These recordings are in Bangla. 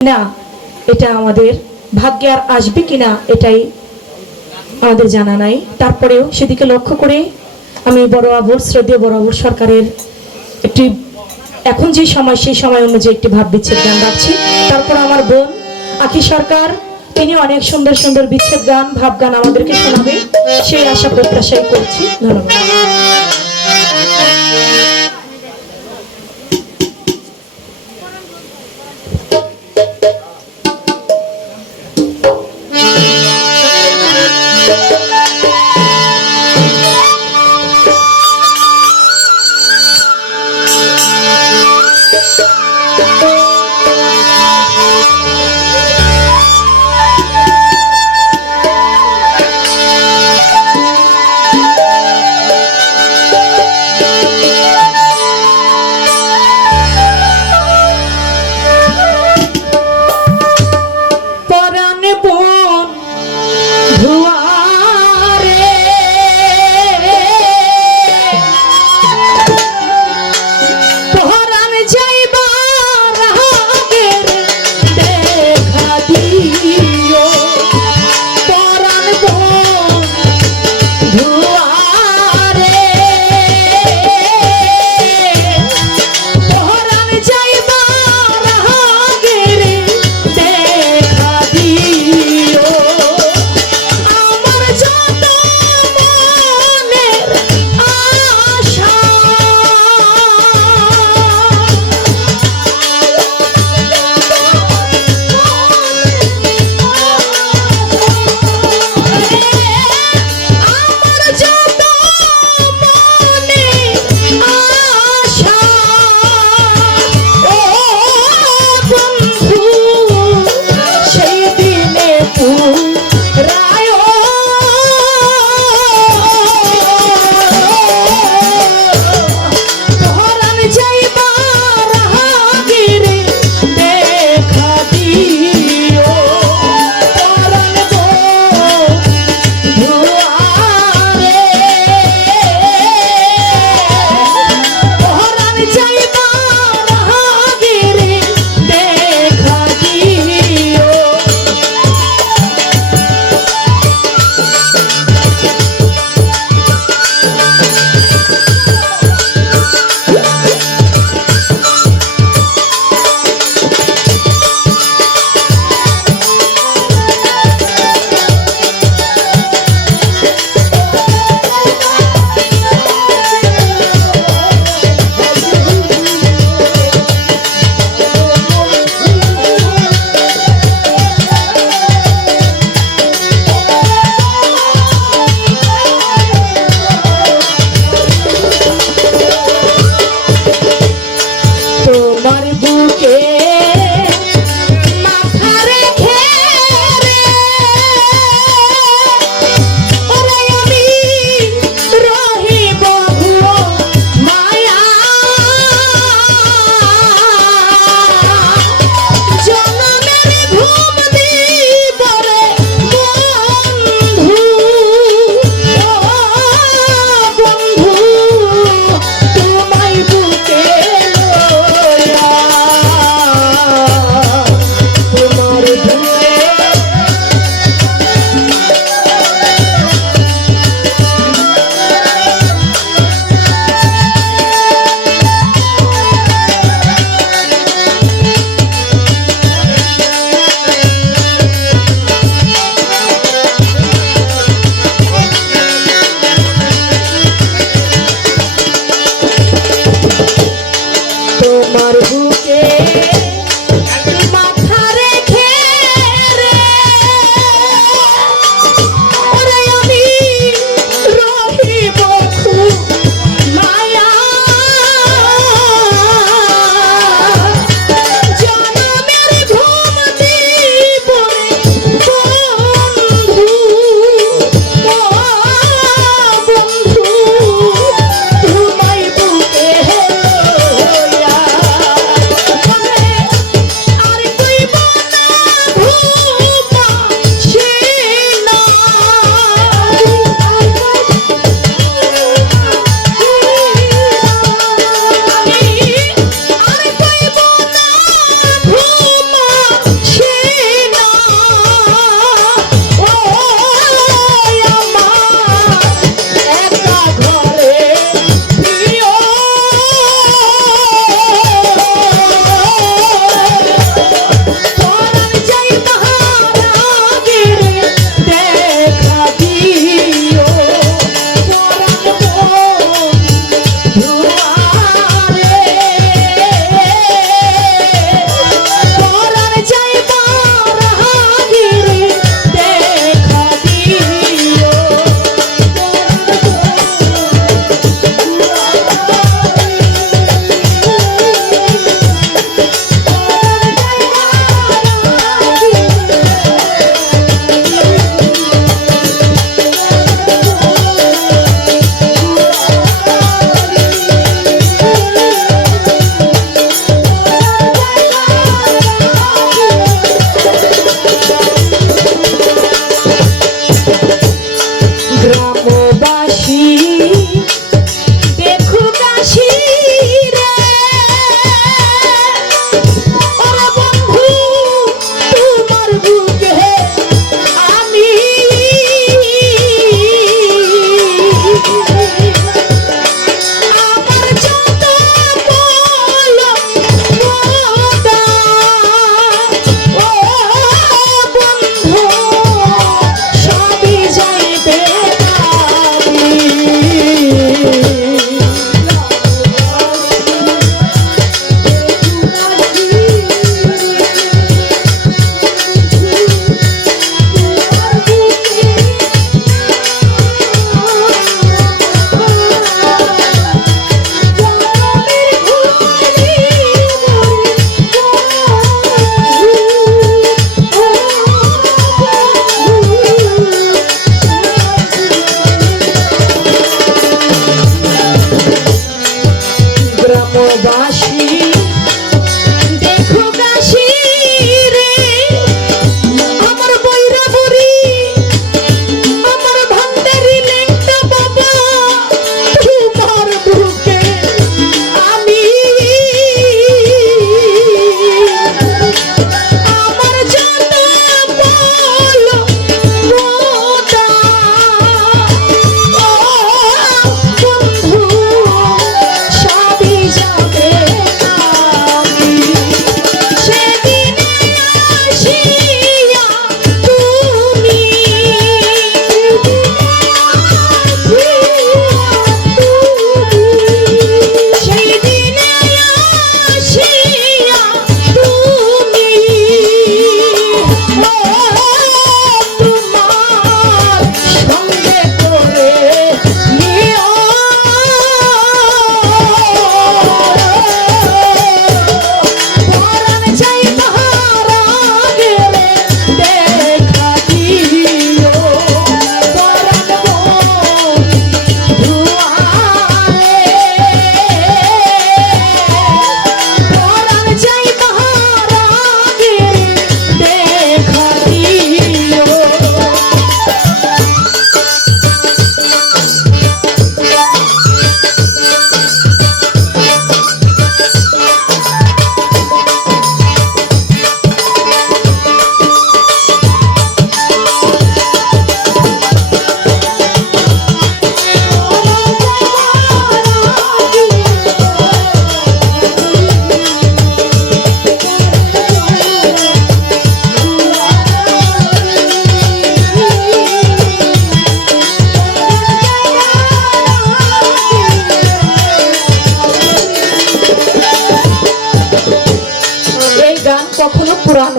না এটা আমাদের ভাগ্যে আর আসবে কিনা এটাই আমাদের জানা নাই। তারপরেও সেদিকে লক্ষ্য করে আমি বড় আবুর শ্রদ্ধেয় বড় আবুর সরকারের একটি এখন যে সময়, সেই সময় অনুযায়ী একটি ভাব বিচ্ছেদ গান রাখছি তারপর আমার বোন আখি সরকার, তিনি অনেক সুন্দর সুন্দর বিচ্ছেদ গান, ভাব গান আমাদেরকে শোনাবে। সেই আশা প্রত্যাশাই করছি। ধন্যবাদ।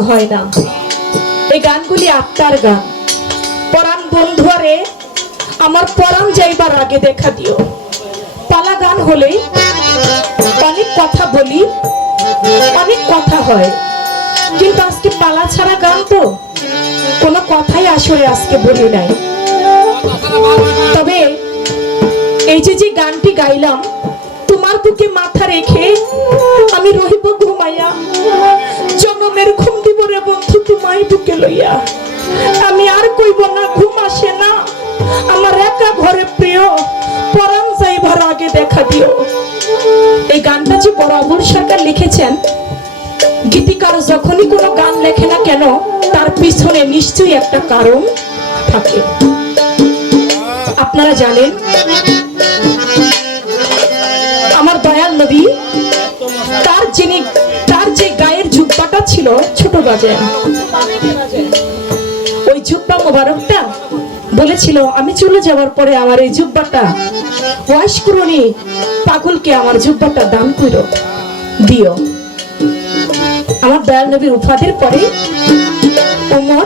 হয় না। এই গানগুলি আত্মার গান। পরাণ বন্ধুয়ারে, আমার পরাণ যাইবার আগে দেখা দিও। পালা গান হলে অনেক কথা বলি, অনেক কথা হয়। কিন্তু আজকে পালা ছাড়া গান তো কোনো কথাই আসলে আজকে বলি নাই। তবে এই যে যে গানটি গাইলাম, তোমার বুকে মাথা রেখে আমি রহিব ঘুমাইয়া। জনমের ঘুম দিব রে বন্ধু তোমায় বুকে লইয়া। আমি আর কইব না, ঘুম আসে না। আমার একা ঘরে প্রিয়, পরাণ যাইবার আগে দেখা দিও। এই গানটা যে বরাবর সরকার লিখেছেন, গীতিকার যখনই কোনো গান লেখে না কেন, তার পিছনে নিশ্চয়ই একটা কারণ থাকে। আপনারা জানেন, আমার দয়াল তার যিনি তার যে গায়ের জুব্বাটা ছিল ছোট বাজে ওই জুব্বা মোবারকটা বলেছিল, আমি চলে যাওয়ার পরে আমার এই জুব্বাটা ওয়াশ পাগলকে আমার জুব্বাটা দান করো, দিও। আমার দয়াল নবীর উফাদের পরে ওমর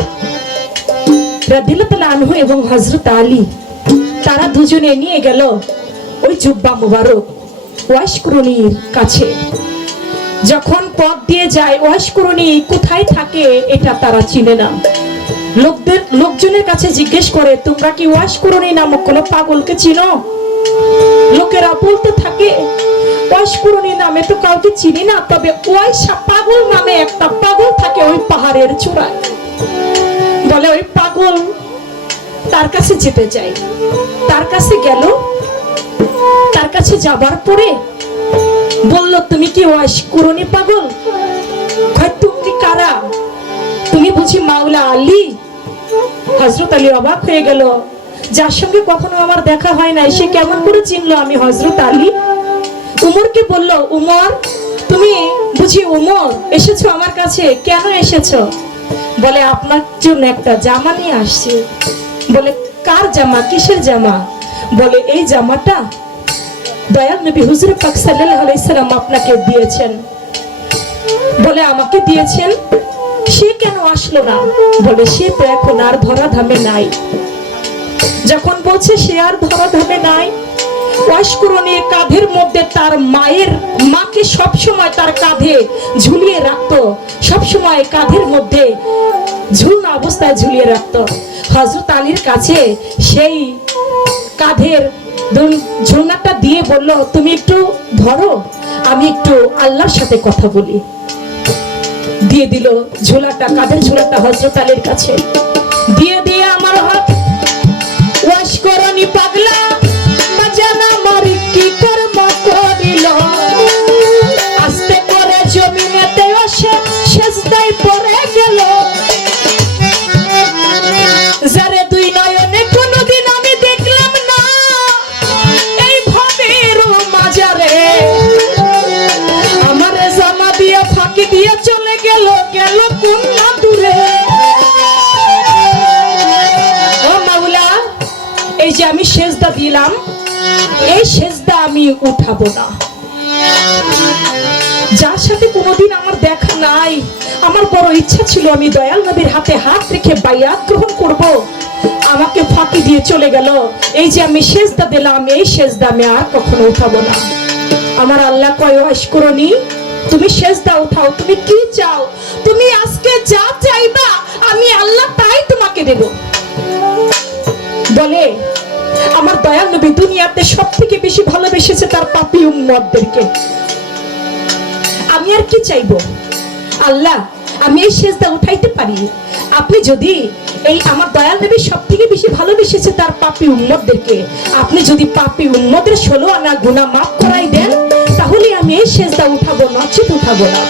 রাদিল্লাহ আনহু এবং হজরত আলী, তারা দুজনে নিয়ে গেল ওই জুব্বা মুবারক ওয়াশকুরনির কাছে। যখন পথ দিয়ে যায় ওয়াশকুরনি কোথায় থাকে এটা তারা চিনে না। লোকদের, লোকজনের কাছে জিজ্ঞেস করে, তোমরা কি ওয়াশকুরনি নামক কোনো পাগলকে চিনো? লোকেরা বলতে থাকে ওয়াশকুরনি নামে তো কাউকে চিনি না, তবে ওয়াইশা পাগল নামে একটা পাগল থাকে ওই পাহাড়ের চূড়ায়। বলে, ওই পাগল তার কাছে যেতে চাই। তার কাছে গেল, তার কাছে যাবার পরে বলল, তুমি কি ওয়াশ কুরনি পাগল? তুমি কারা? তুমি বুঝি মাওলা আলী? হজরত আলী অবাক হয়ে গেল। যার সঙ্গে কখনো আমার দেখা হয় নাই, সে কেমন করে চিনলো আমি হজরত আলী? উমরকে বলল, উমর, তুমি বুঝি উমর, এসেছ আমার কাছে? কেন এসেছ? বলে, আপনার জন্য একটা জামা নিয়ে আসছি। বলে, কার জামা? কিসের জামা? বলে, এই জামাটা দয়াল নবী হুজুর পাক সাল্লাল্লাহু আলাইহি সাল্লাম আপনাকে দিয়েছেন। বলে আমাকে দিয়েছেন? সে কেন আসলো না? বলে, সে তো এখন আর ধরা ধামে নাই। যখন বলছে সে আর ধরা ধামে নাই ওয়াশকুরনির কাঁধের মধ্যে তার মায়ের মাকে সব সময় তার কাঁধে ঝুলিয়ে রাখতো সব সময় কাঁধের মধ্যে ঝুলনা অবস্থায় ঝুলিয়ে রাখতো। হজরত আলীর কাছে সেই কাঁধের ঝুলনাটা দিয়ে বলল, তুমি একটু ধরো, আমি একটু আল্লাহর সাথে কথা বলি। দিয়ে দিল ঝোলাটা, কাদের ঝোলাটা, হজরত আলীর কাছে। দিয়ে দিয়ে আমার হাত ওয়াশ করনি পাগলা। আমি না। যার সাথে কোনোদিন আমার দেখা নাই, আমার বড় ইচ্ছা ছিল আমি দয়াল নবীর হাতে হাত রেখে বাইয়াত গ্রহণ করব। আমাকে ফাঁকি দিয়ে চলে গেল। এই যে আমি সেজদা দিলাম, এই সেজদা আমি আর কখনো উঠাবো না। আমার আল্লাহ কয় ওয়াশ করনি তুমি সেজদা উঠাও, তুমি কি চাও? তুমি আজকে যা চাইবা দয়াল নবী দুনিয়াতে সব থেকে বেশি ভালোবেসেছে তার পাপি উম্মতদেরকে। আমি আর কি চাইব? আল্লাহ, আমি এই সেজদা উঠাইতে পারি। আপনি যদি এই আমার দয়াল নবী সব থেকে বেশি ভালোবেসেছে তার পাপি উম্মতদেরকে, আপনি যদি পাপি উম্মতের ষোলো আনা গুণা মাফ করাই দেন, তাহলে আমি এই সেজদা উঠাবো, নচিত উঠাবো না।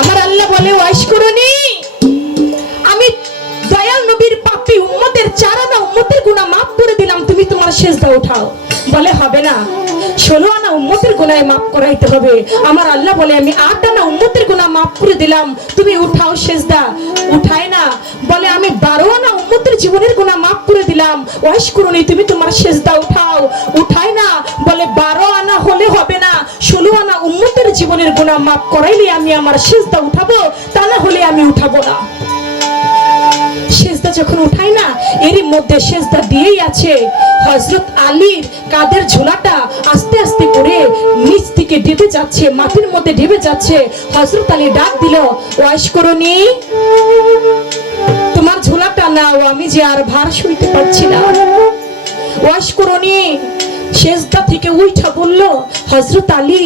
আমার আল্লাহ বলে, ওয়াইশ করনি। দয়াল নবীর পাপি উম্মতের উম্মতের গুনাহ মাফ করে দিলাম, তুমি তোমার উঠাও। বলে, হবে না। ষোলো আনা উম্মতের গুনায় মাফ করাইতে হবে। আমার আল্লাহ বলে, আমি আট আনা উম্মতের গুনাহ মাফ করে দিলাম, তুমি উঠাও উঠায় না। বলে, আমি বারো আনা উম্মতের জীবনের গুনাহ মাফ করে দিলাম। ওয়াইশ করুনি, তুমি তোমার সেজদা উঠাও। উঠায় না। বলে, বারো আনা হলে হবে না। ষোলো আনা উম্মতের জীবনের গুনাহ মাফ করাইলে আমি আমার সেজদা উঠাবো, তা না হলে আমি উঠাবো না। সেজদা যখন উঠাই না, এরই মধ্যে সেজদা দিয়েই আছে হজরত আলীর কাদের ঝোলাটা আস্তে আস্তে করে নিচ থেকে ডেবে যাচ্ছে, মাটির মধ্যে ডেবে যাচ্ছে। হজরত আলী ডাক দিল, ওয়াইশ করনি তোমার ঝোলাটা নাও, আমি যে আর ভার সইতে পারছি না। ওয়াশ করনি শেষদা থেকে উইঠা বলল হজরত আলী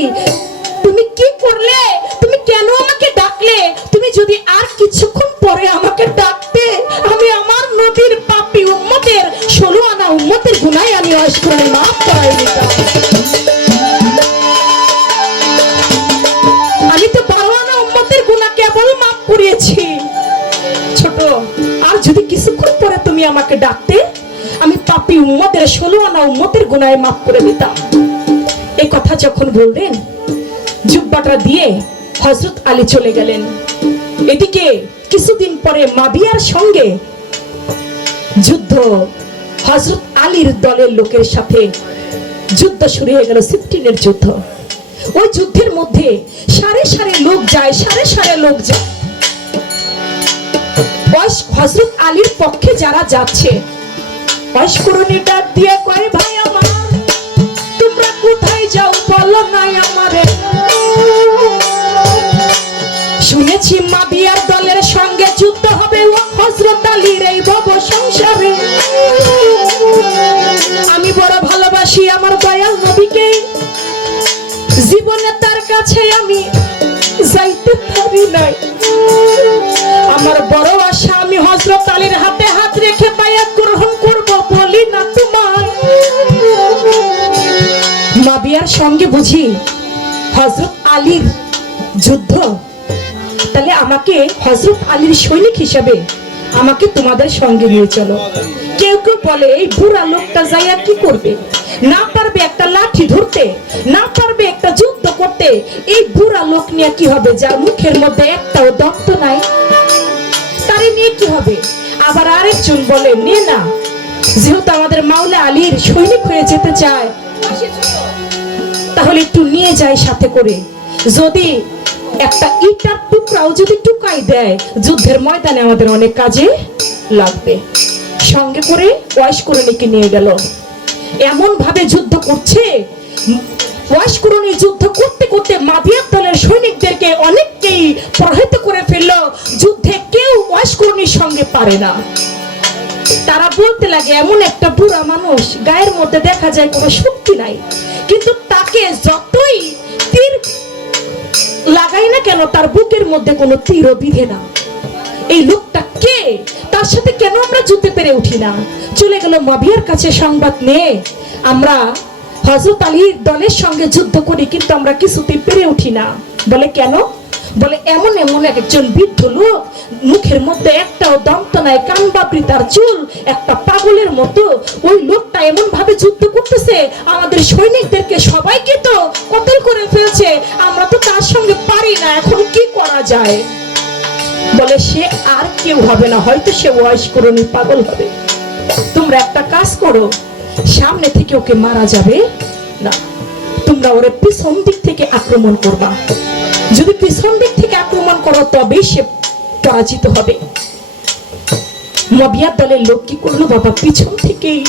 তুমি কি করলে? তুমি কেন আমাকে ডাকলে? তুমি যদি আর কিছুক্ষণ পরে আমাকে ডাকতে, আমি আমার নদীর পাপি উম্মতের, ষোলো আনা উম্মতের গুনায় আমি ওয়াশ মাফ করাই দিতাম তো বারো আনা উম্মতের গুনাহ কেবল মাফ করিয়েছি। ছোট, আর যদি কিছুক্ষণ পরে তুমি আমাকে ডাকতে, আমি পাপি উম্মতের ষোলো আনা উম্মতের গুনায় মাফ করে দিতাম। এই কথা যখন বললেন জুব্বাটা দিয়ে হজরত আলী চলে গেলেন। এদিকে কিছুদিন পরে মাবিয়ার সঙ্গে যুদ্ধ। হজরত আলীর দলের লোকের সাথে যুদ্ধ শুরু হয়ে গেল সিফটিনের যুদ্ধ। ওই যুদ্ধের মধ্যে সারে সারে লোক যায় সারে সারে লোক যায়। হজরত আলীর পক্ষে যারা যাচ্ছে দিয়ে কয়, ভাই আমার, তোমরা কোথায় যাও? বলো নাই আমারে। শুনেছি মাবিয়ার দলের সঙ্গে যুদ্ধ হবে। ও হজরত আলীর এই ভব সংসারে। আমি বড় ভালোবাসি আমার দয়াল নবীকে। জীবনে তার কাছে আমি যাইতে পারি নাই। আমার বড় আশা, আমি হজরত আলীর হাতে হাত রেখে বায়াত গ্রহণ করব বলি না তোমার মাবিয়ার সঙ্গে বুঝি হজরত আলীর যুদ্ধ আমাকে হজরত আলীর সৈনিক হিসেবে আমাকে তোমাদের সঙ্গে নিয়ে চলো। কেউ কেউ বলে, এই বুড়া লোকটা যাইয়া কি করবে? না পারবে একটা লাঠি ধরতে, না পারবে একটা যুদ্ধ করতে। এই বুড়া লোক নিয়ে কি হবে? যার মুখের মধ্যে একটাও দত্ত নাই। তারে নিয়ে কি হবে? আবার আরেকজন বলে, নে না, যেহেতু আমাদের মাওলা আলীর সৈনিক হয়ে যেতে চায়, তাহলে একটু নিয়ে যায় সাথে করে। যদি একটা ইটার টুকরাও যদি টুকাই দেয়, যুদ্ধের ময়দানে আমাদের অনেক কাজে লাগবে। সঙ্গে করে ওয়াইশ নিয়ে গেল। এমন ভাবে যুদ্ধ করছে ওয়াইশ যুদ্ধ করতে করতে মাবিয়ার দলের সৈনিকদেরকে অনেককেই প্রহিত করে ফেলল। যুদ্ধে কেউ ওয়াইশকুরণীর সঙ্গে পারে না। তারা বলতে লাগে, এমন একটা বুড়া মানুষ, গায়ের মধ্যে দেখা যায় কোনো শক্তি নাই। কিন্তু তাকে যতই তীর লাগাই না কেন? তার বুকের মধ্যে কোনো তীর বিধে না এই লোকটা কে? তার সাথে কেন আমরা যুদ্ধে পেরে উঠি না? চলে গেল মাভিয়ার কাছে সংবাদ নিয়ে। আমরা হজরত আলীর দলের সঙ্গে যুদ্ধ করি, কিন্তু আমরা কিছুতে পেরে উঠি না। বলে কেন? বলে, এমন এমন একজন বৃদ্ধ লোক, মুখের মধ্যে একটাও দন্ত নাই কান বাবরি তার চুল, একটা পাগলের মতো। ওই লোকটা এমন ভাবে যুদ্ধ করতেছে, আমাদের সৈনিকদেরকে সবাইকে তো কতল করে ফেলছে, আমরা তো তার সঙ্গে পারি না, এখন কি করা যায়? বলে, সে আর কেউ হবে না, হয়তো সে ওয়াইশ করণী পাগল হবে। তোমরা একটা কাজ করো, সামনে থেকে ওকে মারা যাবে না, তোমরা ওরে পিছন দিক থেকে আক্রমণ করবা। যদি পিছন দিক থেকে আক্রমণ করো তবেই সে পরাজিত হবে। মবিয়া দলের লোক কি করল? বাবা, পিছন থেকেই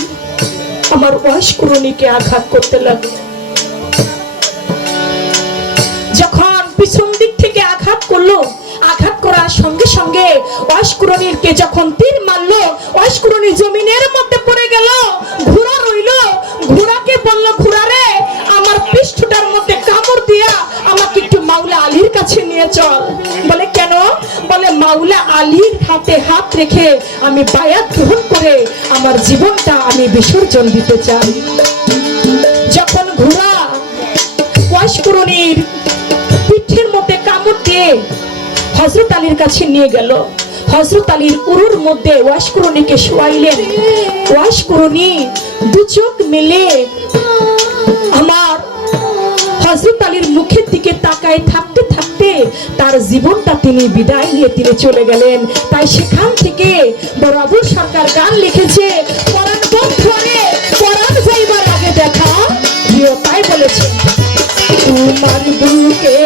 আমার ওয়াইশ করণীকে আঘাত করতে লাগল। যখন পিছন দিক থেকে আঘাত করল, আঘাত করার সঙ্গে সঙ্গে অস্কুরণীরকে যখন তীর মারলো অস্কুরণী জমিনের মধ্যে পড়ে গেল, ঘোড়া রইল, ঘোড়াকে বলল, ঘোড়া আলীর কাছে নিয়ে চল। বলে, কেন? বলে মাউলা আলীর হাতে হাত রেখে আমি বায়াত গ্রহণ করে আমার জীবনটা আমি বিসর্জন দিতে চাই। যখন ঘোড়া কুয়াশকুরুনির পিঠের মধ্যে কামড় দিয়ে হজরত আলীর কাছে নিয়ে গেল। হজরত আলীর উরুর মধ্যে ওয়াশকুরুনিকে শোয়াইলেন। ওয়াশকুরুনি দু চোখ মেলে আমার হজরত আলীর মুখ জায়গায় থাকতে থাকতে তার জীবনটা তিনি বিদায় নিয়ে তিনি চলে গেলেন। তাই সেখান থেকে বরাবর সরকার গান লিখেছে আগে দেখা। তাই বলেছে। তোমার বুকে